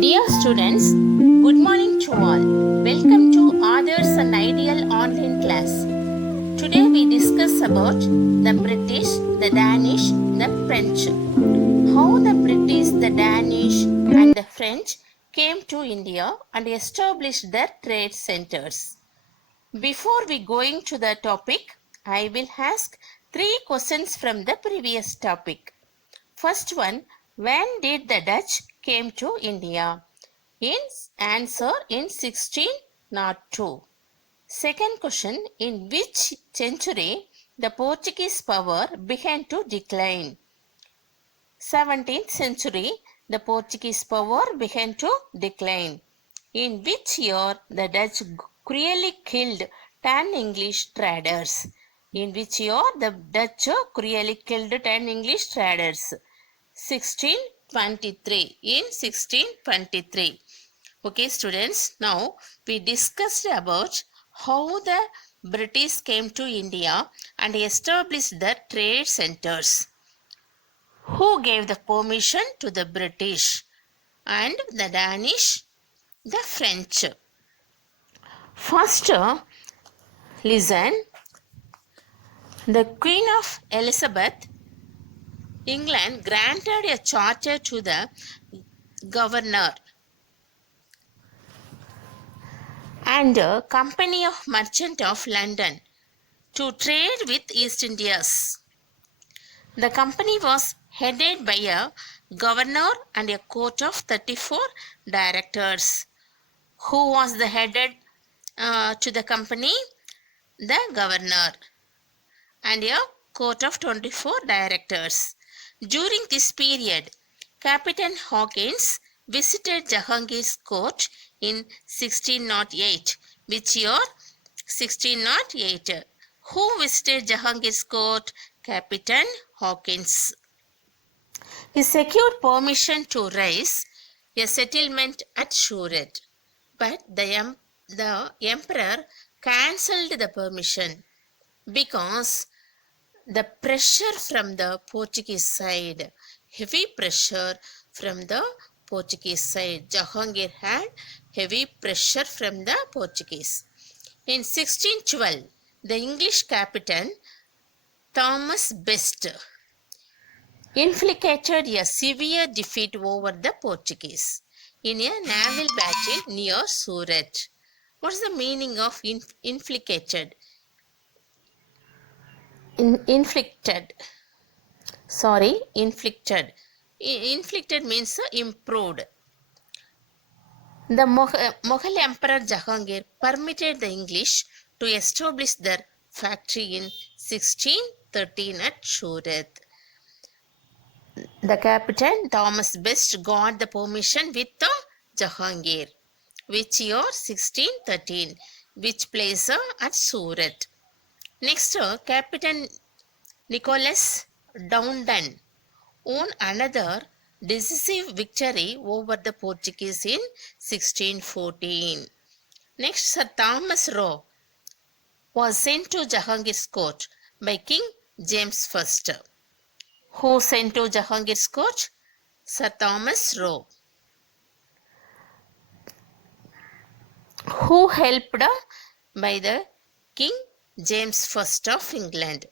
Dear students, good morning to all. Welcome to Others and Ideal online class. Today we discuss about the British, the Danish, the French. How the British, the Danish and the French came to India and established their trade centers. Before we going to the topic, I will ask three questions from the previous topic. First one, when did the Dutch came to India? In answer in 1602. Second question, in which century the Portuguese power began to decline? 17th century the Portuguese power began to decline. In which year the Dutch cruelly killed 10 English traders? In which year the Dutch cruelly killed 10 English traders? 1623. In 1623. Okay, students, now we discussed about how the British came to India and established their trade centers. Who gave the permission to the British and the Danish, the French? First, listen. The Queen of Elizabeth, England, granted a charter to the governor and Company of Merchant of London to trade with East Indias. The company was headed by a governor and a court of 34 directors. Who was the headed to the company? The governor and a court of 24 directors. During this period, Captain Hawkins visited Jahangir's court in 1608. Which year? 1608. Who visited Jahangir's court? Captain Hawkins. He secured permission to raise a settlement at Surat, but the emperor cancelled the permission because the pressure from the Portuguese side, heavy pressure from the Portuguese side. Jahangir had heavy pressure from the Portuguese. In 1612, the English captain Thomas Best inflicted a severe defeat over the Portuguese in a naval battle near Surat. What's the meaning of inflicted? Inflicted. Inflicted means improved. The Mughal Emperor Jahangir permitted the English to establish their factory in 1613 at Surat. The captain Thomas Best got the permission with the Jahangir. Which year? 1613. Which place? At Surat. Next, Captain Nicholas Doughton won another decisive victory over the Portuguese in 1614. Next, Sir Thomas Roe was sent to Jahangir's court by King James I. Who sent to Jahangir's court? Sir Thomas Roe. Who helped by the King James I of England.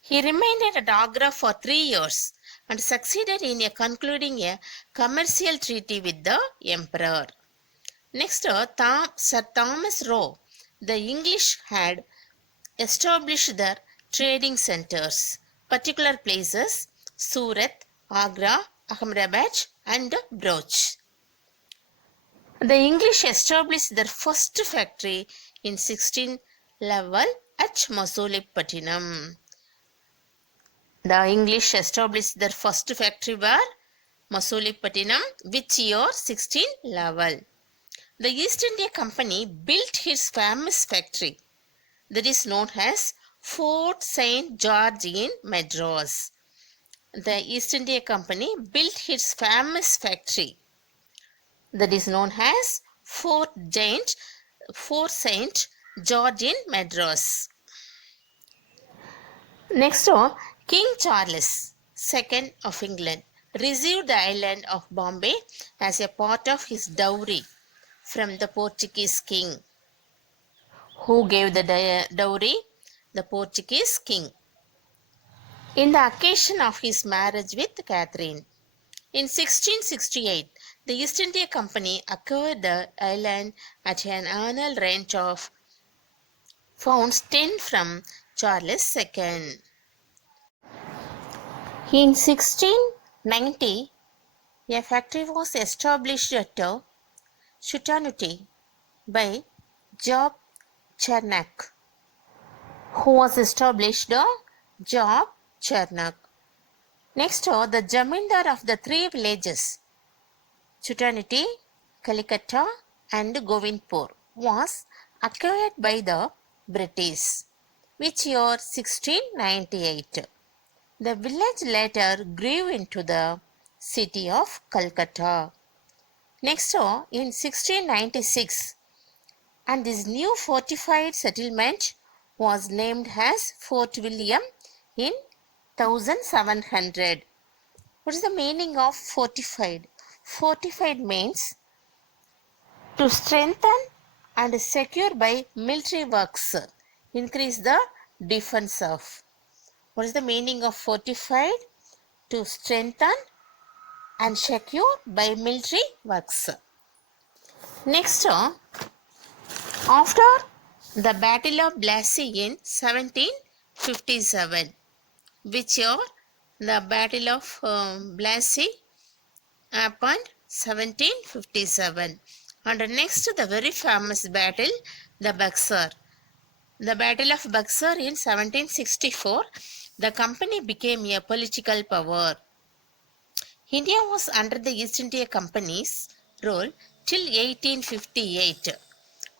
He remained at Agra for 3 years and succeeded in concluding a commercial treaty with the emperor. Next, Sir Thomas Roe. The English had established their trading centers, particular places, Surat, Agra, Ahmedabad and Broch. The English established their first factory in 1611 at Masulipatinam. The English established their first factory where? Masulipatinam. Which year? 1611. The East India Company built its famous factory that is known as Fort St. George in Madras. The East India Company built its famous factory that is known as Fort St. George in Madras. Next, King Charles II of England received the island of Bombay as a part of his dowry from the Portuguese king. Who gave the dowry? The Portuguese king. In the occasion of his marriage with Catherine. In 1668, the East India Company acquired the island at an annual rent of pounds 10 from Charles II. In 1690, a factory was established at Sutanuti by Job Chernak, who was established Job Chernak. Next, the Jamindar of the three villages, Chutaniti, Calcutta, and Govindpur, was acquired by the British, which year 1698. The village later grew into the city of Calcutta. Next, in 1696, and this new fortified settlement was named as Fort William in 1700. What is the meaning of fortified? Fortified means to strengthen and secure by military works, increase the defense of. What is the meaning of fortified? To strengthen and secure by military works. Next, after the Battle of Plassey in 1757, which year the Battle of Plassey happened 1757. And next, the very famous battle, the Buxar. The Battle of Buxar in 1764, the company became a political power. India was under the East India Company's rule till 1858.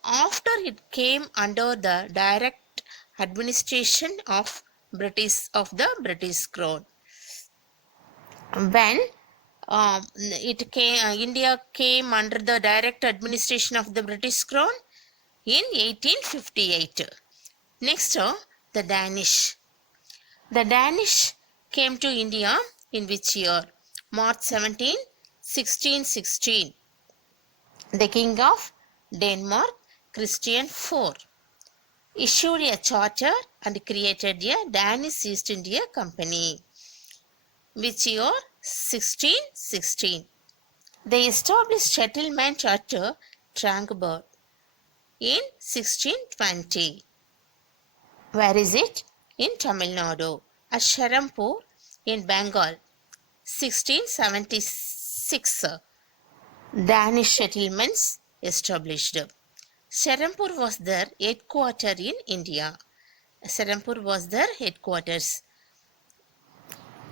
After it came under the direct administration of the British Crown. When India came under the direct administration of the British Crown in 1858. Next, the Danish. The Danish came to India in which year? March 17, 1616. The King of Denmark, Christian IV, issued a charter and created a Danish East India Company, which year 1616. They established settlement at Tranquebar in 1620. Where is it? In Tamil Nadu. At Sharampur in Bengal, 1676. Danish settlements established. Sharampur was their headquarters in India. Sharampur was their headquarters.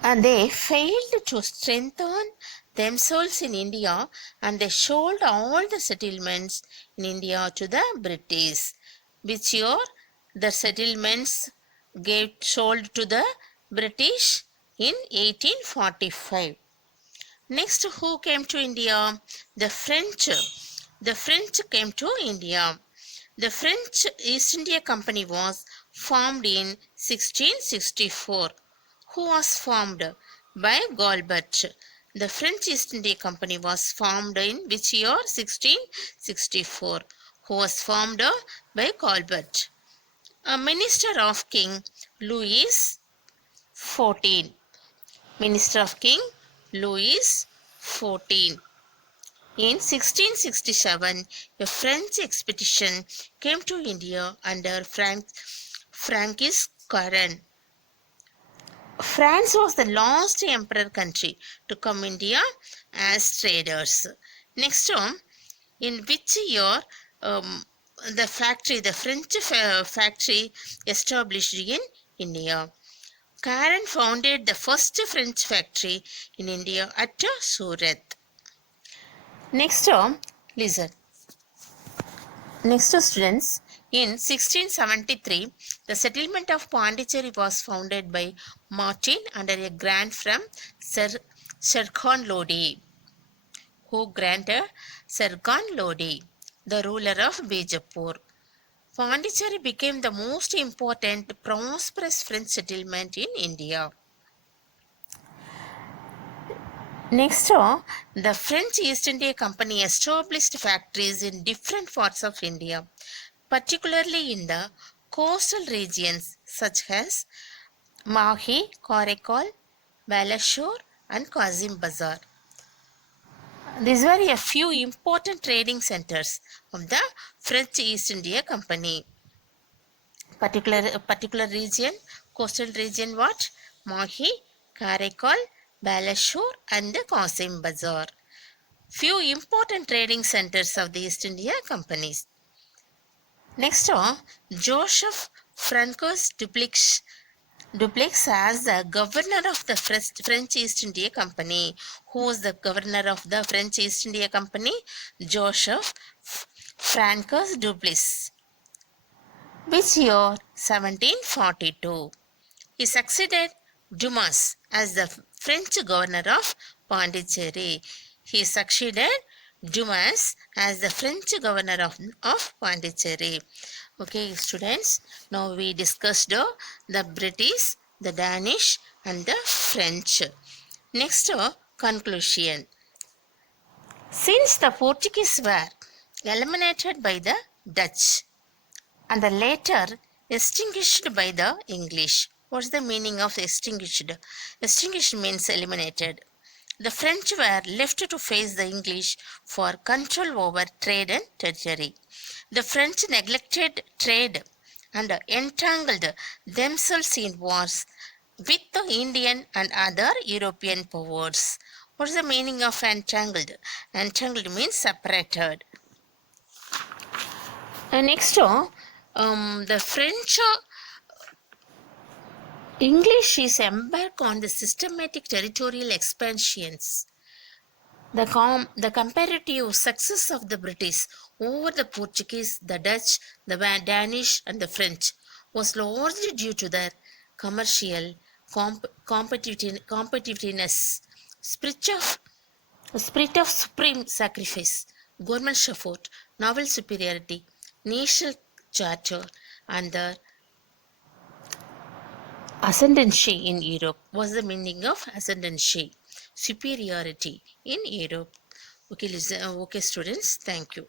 And they failed to strengthen themselves in India, and they sold all the settlements in India to the British, which year the settlements sold to the British in 1845. Next, who came to India? The French. The French came to India. The French East India Company was formed in 1664. Who was formed? By Colbert. The French East India Company was formed in which year? 1664. Who was formed by Colbert. A minister of King Louis XIV. Minister of King Louis XIV. In 1667, a French expedition came to India under Francis Caron. France was the last emperor country to come India as traders. Next, in which year the French factory established in India? Caron founded the first French factory in India at Surat. Next, listen. Next, students, in 1673, the settlement of Pondicherry was founded by Martin under a grant from Sir Khan Lodi. Who granted? Sir Khan Lodi, the ruler of Bijapur. Pondicherry became the most important prosperous French settlement in India. Next, the French East India Company established factories in different parts of India, particularly in the coastal regions such as Mahi, Karaikal, Balashore, and Kazim Bazar. These were a few important trading centers of the French East India Company. Particular region, coastal region what? Mahi, Karaikal, Balashore, and Kazim Bazar. Few important trading centers of the East India Companies. Next, Joseph Francois Dupleix as the governor of the French East India Company. Who was the governor of the French East India Company? Joseph Francois Dupleix. Which year? 1742. He succeeded Dumas as the French governor of Pondicherry. He succeeded Dumas as the French governor of Pondicherry. Okay, students, now we discussed the British, the Danish, and the French. Next, conclusion. Since the Portuguese were eliminated by the Dutch and the later extinguished by the English. What's the meaning of extinguished? Extinguished means eliminated. The French were left to face the English for control over trade and territory. The French neglected trade and entangled themselves in wars with the Indian and other European powers. What's the meaning of entangled? Entangled means separated. Next, the French English is embarked on the systematic territorial expansions. The comparative success of the British over the Portuguese, the Dutch, the Danish, and the French was largely due to their commercial competitiveness, spirit of supreme sacrifice, government support, naval superiority, national charter, and the ascendancy in Europe. What's the meaning of ascendancy? Superiority in Europe. Okay, listen. Okay, students. Thank you.